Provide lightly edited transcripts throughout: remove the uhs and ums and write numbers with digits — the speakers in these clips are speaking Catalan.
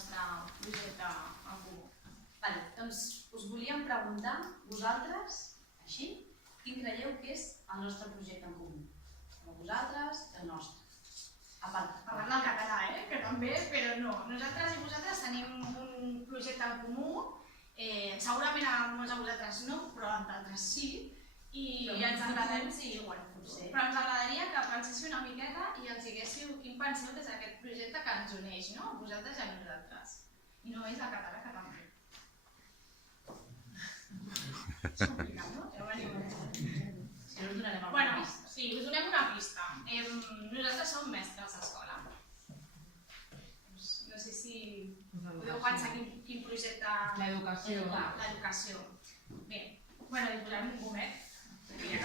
nostre projecte en comú. Doncs us volíem preguntar, vosaltres, així, quin creieu que és el nostre projecte en comú? Vosaltres, el nostre. A part del català, que també, però no. Nosaltres i vosaltres tenim un projecte en comú, segurament a molts de vosaltres no, però a d'altres sí, i ens agradaria que penséssiu una miqueta i ens diguéssiu quin penseu que és aquest projecte que ens uneix, no? Vosaltres i a nosaltres. I no és el català, que també. És complicat, no? Ja venim a Si no us donarem alguna pista. Sí, us donem una pista. Nosaltres som mestres a l'escola. No sé si podeu pensar quin projecte... L'educació. L'educació. Bé, li posarem un gomet. Venim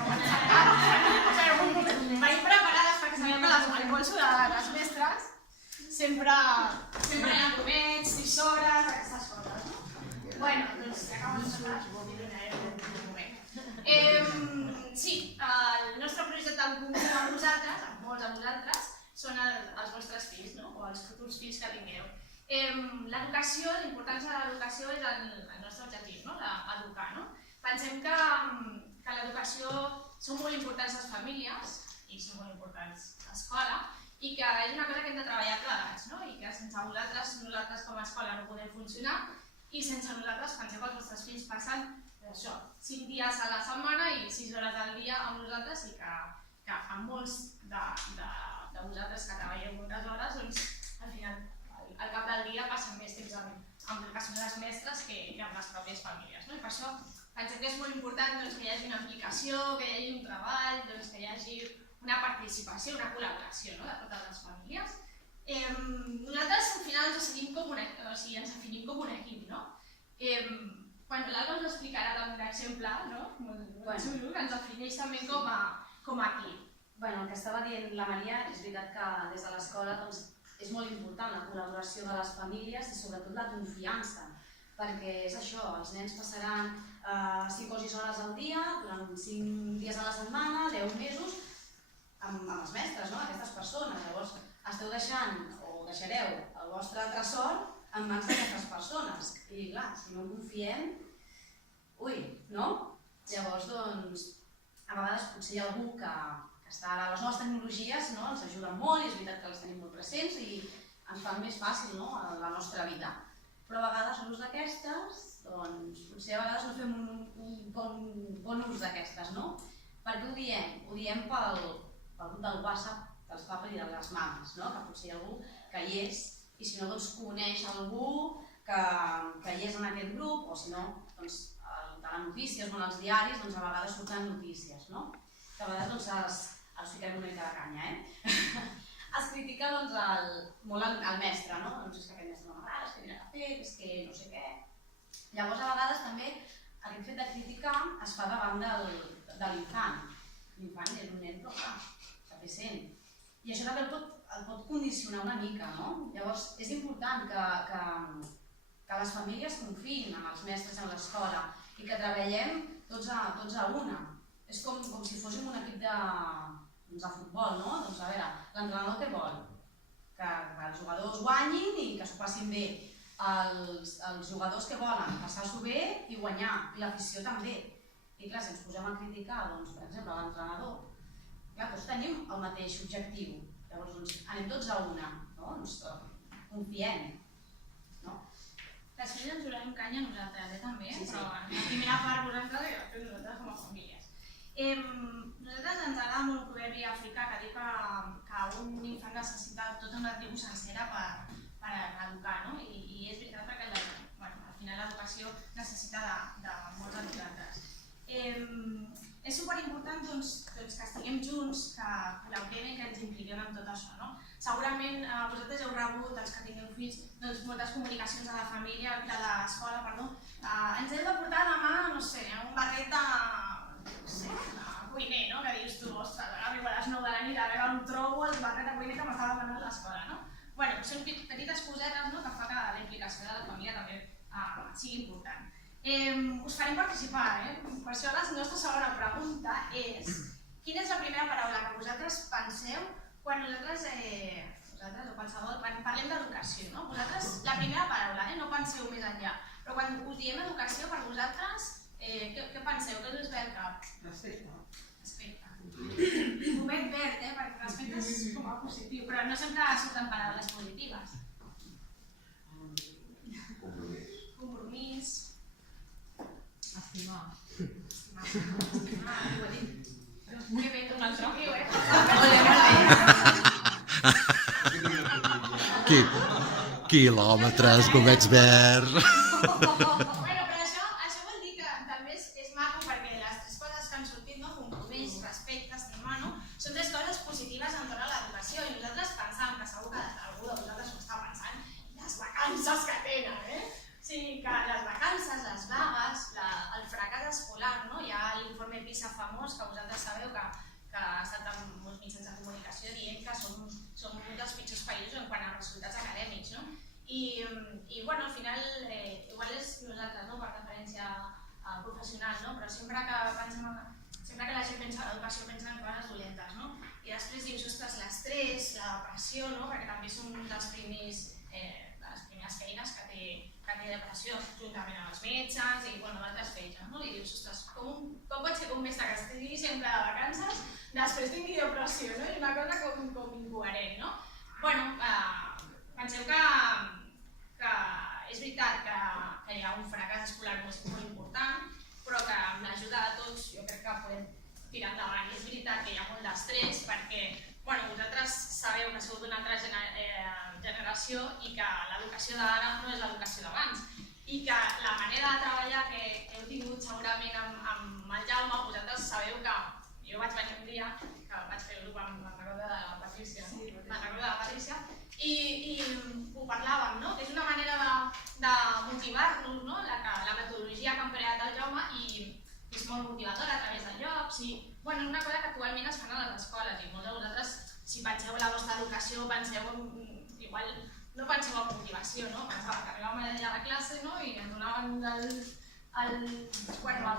preparades perquè sabem que el bolso de les mestres sempre hi ha gomets, tisores, aquestes coses, no? Doncs ja que vam parlar, li donarem un gomet. Sí, el nostre projecte en comú amb vosaltres, amb molts de vosaltres, són els vostres fills, o els futurs fills que tingueu. L'educació, la importància de l'educació és el nostre objectiu, educar. Pensem que l'educació són molt importants les famílies i són molt importants l'escola i que és una cosa que hem de treballar plegats i que sense vosaltres, nosaltres com a escola no podem funcionar i sense nosaltres penseu que els vostres fills passen 5 dies a la setmana i 6 hores al dia amb nosaltres i que a molts de vosaltres que treballeu moltes hores, doncs al final al cap del dia passen més temps amb el que són les mestres que amb les pròpies famílies. I per això pensem que és molt important que hi hagi una implicació, que hi hagi un treball, que hi hagi una participació, una col·laboració de totes les famílies. Nosaltres al final ens definim com un equip. L'Alba us explicarà amb un exemple molt xulo que ens defineix també com a equip. El que estava dient la Maria, és veritat que des de l'escola és molt important la col·laboració de les famílies i sobretot la confiança, perquè és això, els nens passaran 5 o 6 hores al dia, durant 5 dies a la setmana, 10 mesos, amb els mestres, aquestes persones. Llavors esteu deixant o deixareu el vostre tresor en mans d'aquestes persones. I clar, si no confiem, Llavors, a vegades potser hi ha algú que està a les noves tecnologies, ens ajuden molt i és veritat que les tenim molt presents i ens fan més fàcil la nostra vida. Però a vegades l'ús d'aquestes, potser a vegades no fem un bon ús d'aquestes, no? Per què ho diem? Ho diem pel grup del WhatsApp dels papas i de les mames, que potser hi ha algú que hi és i si no coneix algú que hi és en aquest grup o si no, de les notícies o en els diaris, a vegades surten notícies, que a vegades els fiquem una mica de canya, es critica molt el mestre, és que aquest mestre no m'agrada, és que vine a fer, és que no sé què. Llavors, a vegades també aquest fet de criticar es fa davant de l'infant. L'infant és un nen, però clar, també sent. I això també el pot condicionar una mica, Llavors, és important que les famílies confiïn en els mestres en l'escola i que treballem tots a una. És com si fóssim un equip de futbol, a veure, l'entrenador què vol? Que els jugadors guanyin i que s'ho passin bé. Els jugadors que volen passar-s'ho bé i guanyar, i l'afició també. I clar, si ens posem a criticar, per exemple, l'entrenador, tots tenim el mateix objectiu. Llavors, anem tots a una, confiem. Després ens donarem canya a nosaltres, també, però la primera part vosaltres i després nosaltres com a famílies. Nosaltres ens agrada molt un proverbi africà que diu que un infant necessita tota una tribu sencera per educar, i és veritat perquè al final l'educació necessita de molts de nosaltres. És superimportant que estiguem junts, que col·laborem i que ens impliquem en tot això. Segurament vosaltres heu rebut, els que tingueu fills, moltes comunicacions de la família, de l'escola, perdó. Ens heu de portar demà, no sé, un barret de cuiner, que dius tu, ostres, arribo a les 9 de la nit, a veure on trobo el barret de cuiner que m'estava demanant l'escola. Són petites cosetes que fa que la implicació de la família també sigui important. Us farem participar, per això la nostra segona pregunta és quina és la primera paraula que vosaltres penseu quan nosaltres o qualsevol, quan parlem d'educació, vosaltres la primera penseu més enllà. Però quan us diem educació, per vosaltres, què penseu? Què us ve al cap? Respecte. Gomet verd, perquè respecte és com a positiu, però no sempre surten paraules positives. Compromís. Estimar. Ho he dit. Que bé, un altre. Quilòmetres, gomets verds. Bueno, però això vol dir que també és maco perquè les tres coses que han sortit, compromís, respecte, estimar, són tres coses positives entorn a l'educació i nosaltres pensàvem que segur que algú de vosaltres ho està pensant les vacances que tenen, O sigui que les vacances, les vagues, el fracàs escolar, hi ha l'informe PISA famós que vosaltres sabeu que ha estat en molts mitjans de comunicació dient que som un dels pitjors països en quant a resultats acadèmics, I al final, igual és nosaltres, per referència professional, però sempre que la gent pensa en l'educació pensa en coses dolentes, I després dius, ostres, l'estrès, la pressió, perquè també són les primeres feines que té depressió, juntament amb els metges i d'altres feines, I dius, ostres, com pot ser que un mestre que estigui sempre de vacances després tingui depressió, I una cosa com incoherent, penseu que és veritat que hi ha un fracàs escolar molt important, però que amb l'ajuda de tots jo crec que podem tirar endavant. És veritat que hi ha molt d'estrès perquè vosaltres sabeu que sou d'una altra generació i que l'educació d'ara no és l'educació d'abans i que la manera de treballar que heu tingut segurament amb el Jaume, vosaltres sabeu que jo vaig venir un dia que vaig fer el grup amb la recorda de la Patrícia i ho parlàvem, que és una manera de motivar-nos, la metodologia que ha empleat el Jaume i és molt motivadora a través de llocs i és una cosa que actualment es fan a les escoles i molts de vosaltres, si penseu en la vostra educació, igual no penseu en motivació, penseu que arribàvem allà a la classe i ens donaven el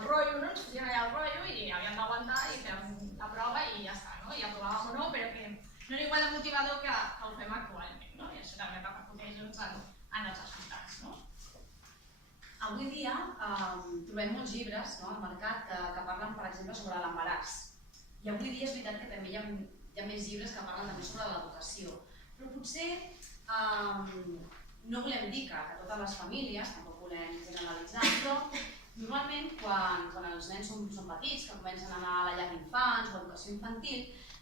rotllo, ens fotien allà el rotllo i havíem d'aguantar i fèiem la prova i ja està, i aprovàvem o no, però que no era igual de motivador que ho fem actualment, i això també repercuteix en els resultats. Avui dia trobem molts llibres al mercat que parlen, per exemple, sobre l'embaràs. I avui dia és veritat que també hi ha més llibres que parlen també sobre l'educació. Però potser no volem dir que totes les famílies, tampoc volem generalitzar, però normalment quan els nens són petits, que comencen a anar a la llar d'infants o a educació infantil,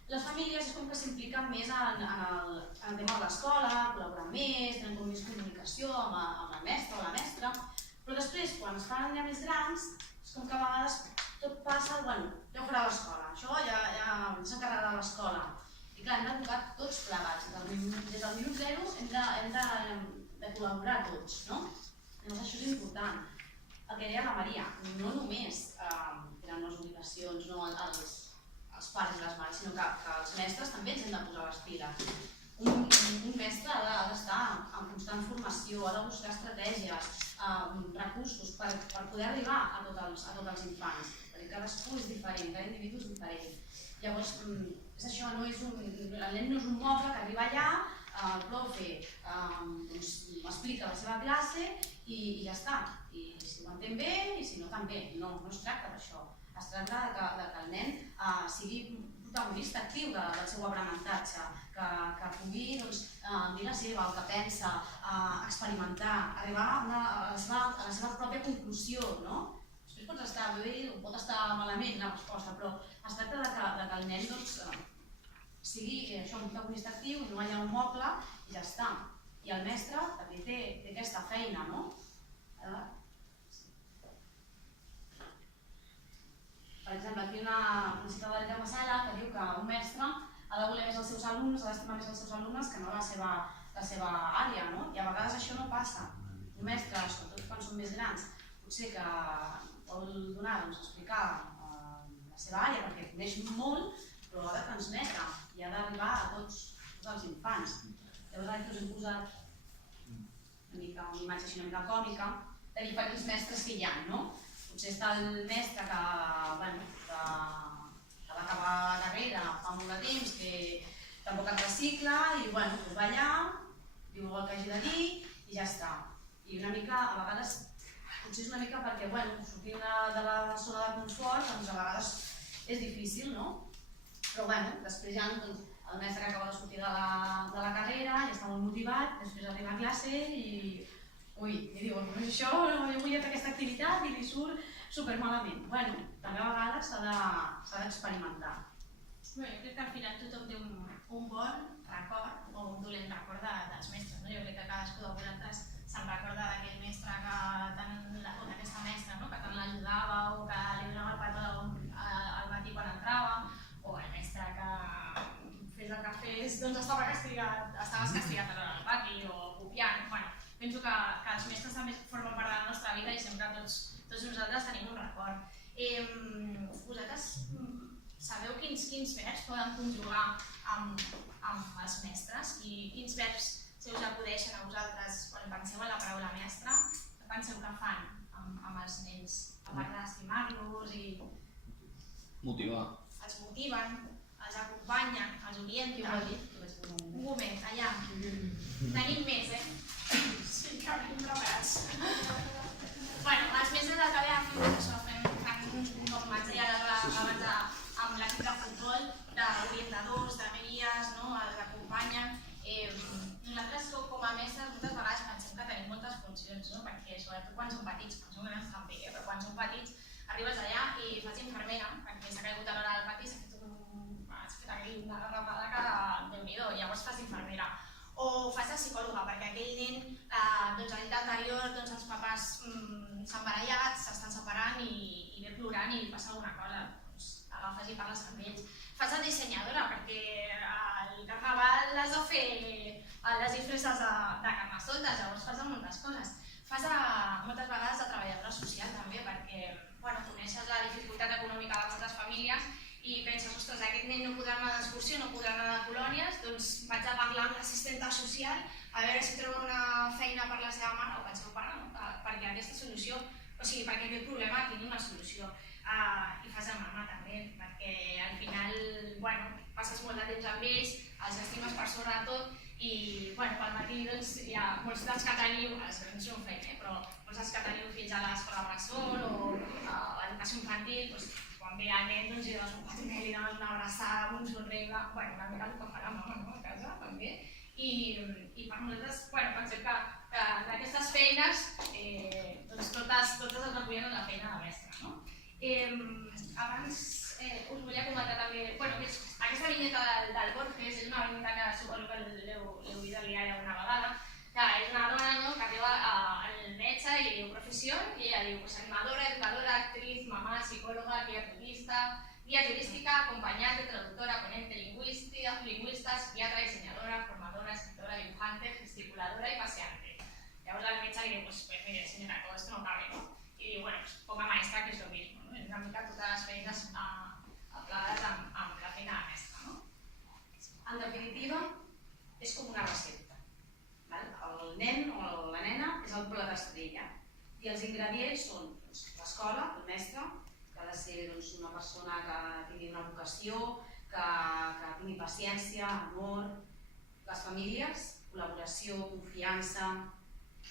les famílies és com que s'impliquen més en el tema de l'escola, col·laboren més, tenen com més comunicació amb el mestre o la mestra, però després, quan es fan ja més grans, és com que a vegades tot passa, ja ho farà l'escola, això ja s'encarregarà de l'escola. I clar, hem d'educar tots plegats, des del minut zero hem de col·laborar tots, no? Llavors això és important. El que deia la Maria, no només tenen les obligacions els pares i les mares, sinó que els mestres també ens hem de posar les piles. Un mestre ha d'estar en constant formació, ha de buscar estratègies, recursos per poder arribar a tots els infants, perquè cadascú és diferent, cada individu és diferent. Llavors, és això, el nen no és un moble que arriba allà, el profe m'explica la seva classe i ja està. I si ho entén bé i si no també, no es tracta d'això. Es tracta que el nen sigui protagonista actiu del seu aprenentatge, que pugui dir la seva, el que pensa, experimentar, arribar a la seva pròpia conclusió. Després pot estar bé o pot estar malament la resposta, però es tracta que el nen sigui un protagonista actiu, no allà un moble i ja està. I el mestre també té aquesta feina, no? Per exemple, aquí una cita del Jaume Sala que diu que un mestre ha de voler més els seus alumnes, ha d'estimar més els seus alumnes que no la seva àrea, no? I a vegades això no passa. Un mestre, sobretot quan són més grans, potser que vol donar, explicar la seva àrea perquè coneix molt, però ha de transmetre i ha d'arribar a tots els infants. Llavors aquí us hem posat una imatge així una mica còmica de diferents mestres que hi ha, no? Potser està el mestre que va acabar carrera fa molt de temps, que tampoc es recicla i va allà, diu el que hagi de dir i ja està. I I una mica, a vegades, potser és una mica perquè, bueno, sortir de la zona de confort, doncs a vegades és difícil, no? Però, bueno, després ja el mestre que acaba de sortir de la carrera ja està molt motivat, després arriba a classe i diu, això, jo vull fer aquesta activitat i li surt supermalament. Bueno, també a vegades s'ha d'experimentar. Bé, jo crec que al final tothom té un bon record o un dolent record dels mestres, no? Jo crec que cadascú de vosaltres se'n recorda d'aquell mestre o d'aquesta mestra, no? Que tant l'ajudava o que li donava el petó al matí quan entrava, o el mestre que fes el que fes, doncs estaves castigat a l'hora del pati o copiant. Bueno, penso que els mestres també formen part de la nostra vida i sempre tots nosaltres tenim un record. Vosaltres sabeu quins verbs poden conjugar amb els mestres i quins verbs se us acudeixen a vosaltres quan penseu en la paraula mestre? Què penseu que fan amb els nens? A part d'estimar-los i... Motivar. Els motiven, els acompanyen, els orienten. Un moment, allà. Tenim més, Sí, que venim preparats. Bueno, els mestres del que ve a fer això, fem com vaig dir abans amb l'equip de futbol, d'orientadors, de guies, els acompanyen. Nosaltres com a mestres moltes vegades pensem que tenim moltes funcions, perquè sobretot quan som petits, quan som grans també, però quan som petits arribes allà i fas infermera, perquè s'ha caigut a l'hora del pati, s'ha fet aquell una rapada que Déu-n'hi-do, llavors fas infermera. O fas de psicòloga, perquè aquell nen, a la nit anterior, els papàs s'han barallat, s'estan separant i ve plorant i li passa alguna cosa, l'agafes i parles amb ells. Fas de dissenyadora, perquè al carnaval has de fer les disfresses de carnestoltes, llavors fas de moltes coses. Fas moltes vegades de treballadora social també, perquè coneixes la dificultat econòmica de moltes famílies i penses, ostres, aquest nen no podrà anar d'excursió, no podrà anar de colònies, doncs vaig a parlar amb l'assistenta social a veure si troba una feina per la seva mare o pel seu pare, perquè aquesta solució, o sigui, perquè aquest problema tingui una solució. I fas de mama també, perquè al final passes molt de temps amb ells, els estimes per sobre de tot i pel matí hi ha molts dels que teniu, els grans no ho feien, però molts dels que teniu fills a l'escola bressol o a l'educació infantil, quan ve el nen li dones un patinet, li dones una abraçada, un somriure, una mica el que fa la mama a casa també. I per nosaltres pensem que d'aquestes feines totes es recullen en la feina de mestre. Abans us volia comentar també, aquesta vinyeta del Borges és una vinyeta que suposo que l'heu vist al diari alguna vegada, que és una dona que arriba al metge i li diu professió i ella diu animadora, educadora, actriz, mamá, psicóloga, guía turística, acompañante, traductora, ponente lingüista, psiquiatra, diseñadora, formadora, escritora, dibujante, gesticuladora y paseante. Llavors el metge li diu, pues mire señora, todo esto no cabe, ¿no? I diu, com a maestra que és lo mismo, ¿no? És una mica totes les feines aplegades amb la feina de mestra, no? En definitiva, és com una recepta. El nen o la nena és el plat estrella i els ingredients són l'escola, el mestre, que ha de ser una persona que tingui una vocació, que tingui paciència, amor, les famílies, col·laboració, confiança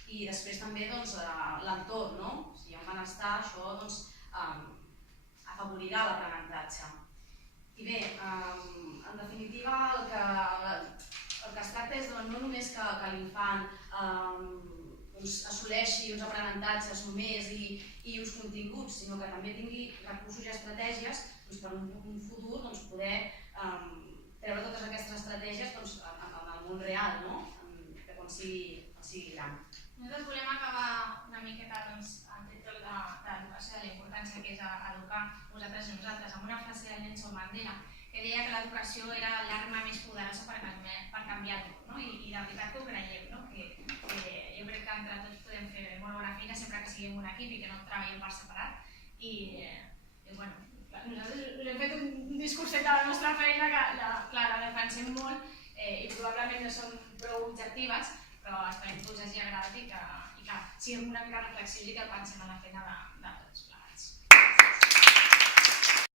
i després també l'entorn, no? Si hi ha un benestar, això afavorirà l'aprenentatge. I bé, en definitiva, el que es tracta és no només que l'infant assoleixi uns aprenentatges només i uns continguts, sinó que també tingui recursos i estratègies per en un futur poder treure totes aquestes estratègies en el món real, que quan sigui gran. Nosaltres volem acabar una miqueta amb tot de l'educació, de la importància que és educar vosaltres i nosaltres, amb una frase del Nelson Mandela que deia que l'educació era l'arma més poderosa per canviar el món, i de veritat que ho creiem, que jo crec que entre tots podem fer molt bona feina sempre que siguem un equip i que no treballem per separat. I nosaltres us hem fet un discurset de la nostra feina que la defensem molt i probablement no són prou objectives, però esperem que us hagi agradat i que siguem una mica reflexius i que pensem en la feina de tots.